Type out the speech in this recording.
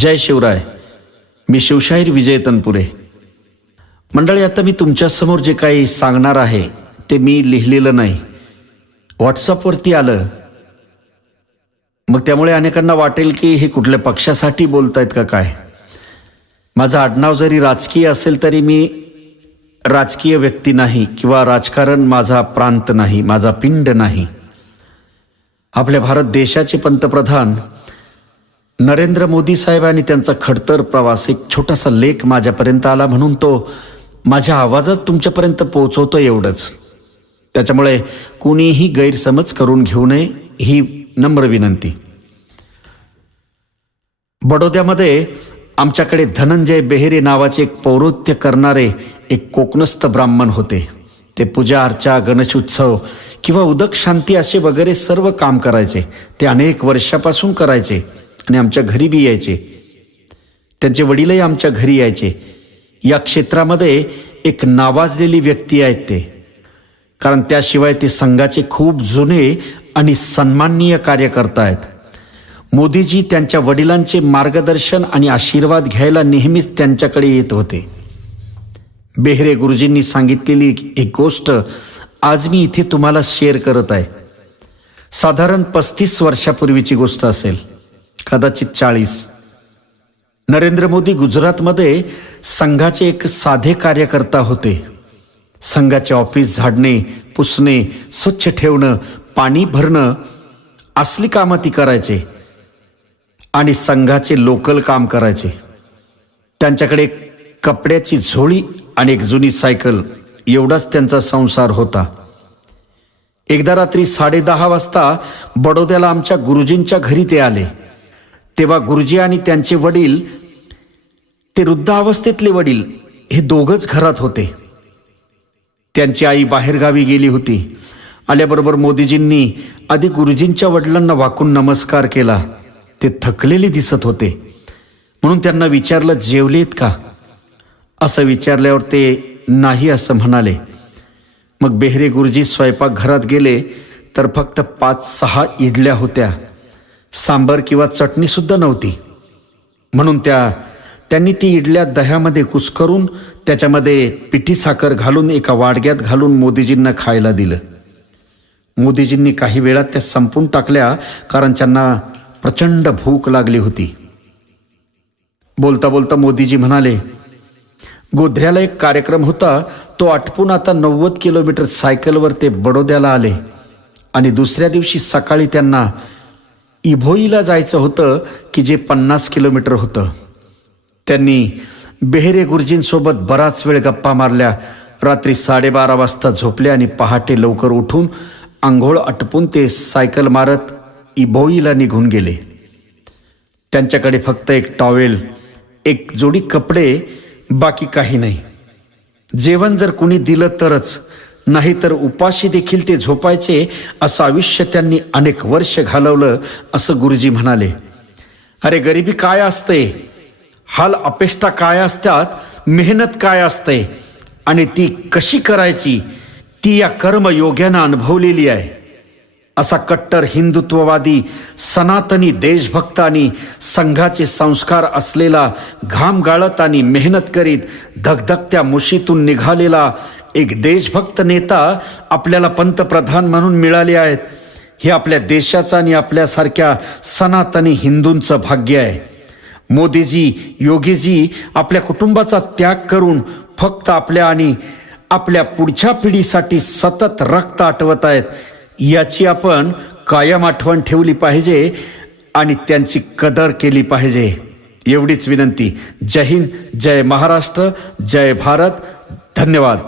जय शिवराय. मी शिवशाहीर विजय तनपुरे मंडळी आता मी तुमच्यासमोर जे काही सांगणार आहे ते मी लिहिलेलं नाही. व्हॉट्सअपवरती आलं. मग त्यामुळे अनेकांना वाटेल की हे कुठल्या पक्षासाठी बोलत आहेत का काय? माझं आडनाव जरी राजकीय असेल तरी मी राजकीय व्यक्ती नाही किंवा राजकारण माझा प्रांत नाही माझा पिंड नाही. आपल्या भारत देशाचे पंतप्रधान नरेंद्र मोदी साहेब आणि त्यांचा खडतर प्रवास एक छोटासा लेख माझ्यापर्यंत आला म्हणून तो माझ्या आवाजात तुमच्यापर्यंत पोहोचवतो एवढंच. त्याच्यामुळे कुणीही गैरसमज करून घेऊ नये ही नम्र विनंती. बडोद्यामध्ये आमच्याकडे धनंजय बेहेरे नावाचे एक पौरोत्य करणारे एक कोकणस्थ ब्राह्मण होते. ते पूजा अर्चा गणेश उत्सव किंवा उदक शांती असे वगैरे सर्व काम करायचे. ते अनेक वर्षापासून करायचे. आणि आमच्या घरी बी यायचे. त्यांचे वडीलही आमच्या घरी यायचे. या क्षेत्रामध्ये एक नावाजलेली व्यक्ती आहेत ते. कारण त्याशिवाय ते संघाचे खूप जुने आणि सन्माननीय कार्यकर्ता आहेत. मोदीजी त्यांच्या वडिलांचे मार्गदर्शन आणि आशीर्वाद घ्यायला नेहमीच त्यांच्याकडे येत होते. बेहरे गुरुजींनी सांगितलेली एक गोष्ट आज मी इथे तुम्हाला शेअर करत आहे. साधारण पस्तीस वर्षापूर्वीची गोष्ट असेल. कदाचित चाळीस. नरेंद्र मोदी गुजरातमध्ये संघाचे एक साधे कार्यकर्ता होते. संघाचे ऑफिस झाडणे पुसणे स्वच्छ ठेवणं पाणी भरणं असली कामं ती करायचे. आणि संघाचे लोकल काम करायचे. त्यांच्याकडे कपड्याची झोळी आणि एक जुनी सायकल एवढाच त्यांचा संसार होता. एकदा रात्री साडेदहा वाजता बडोद्याला आमच्या गुरुजींच्या घरी ते आले. तेव्हा गुरुजी आणि त्यांचे वडील ते वृद्धावस्थेतले वडील हे दोघंच घरात होते. त्यांची आई बाहेरगावी गेली होती. आल्याबरोबर मोदीजींनी आधी गुरुजींच्या वडिलांना वाकून नमस्कार केला. ते थकलेले दिसत होते. म्हणून त्यांना विचारलं जेवलेत का? असं विचारल्यावर ते नाही असं म्हणाले. मग बेहरे गुरुजी स्वयंपाकघरात गेले तर फक्त पाच सहा इडल्या होत्या. सांबर किंवा चटणीसुद्धा नव्हती. म्हणून त्या त्यांनी ती इडल्या दह्यामध्ये कुस्करून त्याच्यामध्ये पिठी साखर घालून एका वाडग्यात घालून मोदीजींना खायला दिलं. मोदीजींनी काही वेळात त्या संपून टाकल्या कारण त्यांना प्रचंड भूक लागली होती. बोलता बोलता मोदीजी म्हणाले गोध्र्याला एक कार्यक्रम होता तो आटपून आता नव्वद किलोमीटर सायकलवर ते बडोद्याला आले. आणि दुसऱ्या दिवशी सकाळी त्यांना इभोईला जायचं होतं की जे पन्नास किलोमीटर होतं. त्यांनी बेहरे गुरुजींसोबत बराच वेळ गप्पा मारल्या. रात्री साडेबारा वाजता झोपले आणि पहाटे लवकर उठून आंघोळ आटपून ते सायकल मारत इभोईला निघून गेले. त्यांच्याकडे फक्त एक टॉवेल एक जोडी कपडे बाकी काही नाही. जेवण जर कुणी दिलं तरच नाहीतर उपाशी देखील ते झोपायचे असं आयुष्य त्यांनी अनेक वर्ष घालवलं असं गुरुजी म्हणाले. अरे गरिबी काय असते? हाल अपेष्टा काय असतात? मेहनत काय असते? आणि ती कशी करायची? ती या कर्मयोग्यानं अनुभवलेली आहे. असा कट्टर हिंदुत्ववादी सनातनी देशभक्त आणि संघाचे संस्कार असलेला घाम गाळत आणि मेहनत करीत धगधगत्या मुशीतून निघालेला एक देशभक्त नेता आपल्याला पंतप्रधान म्हणून मिळाले आहेत. हे आपल्या देशाचं आणि आपल्यासारख्या सनातनी हिंदूंचं भाग्य आहे. मोदीजी योगीजी आपल्या कुटुंबाचा त्याग करून फक्त आपल्या आणि आपल्या पुढच्या पिढीसाठी सतत रक्त आटवत आहेत. याची आपण कायम आठवण ठेवली पाहिजे आणि त्यांची कदर केली पाहिजे. एवढीच विनंती. जय हिंद जय महाराष्ट्र जय भारत. धन्यवाद.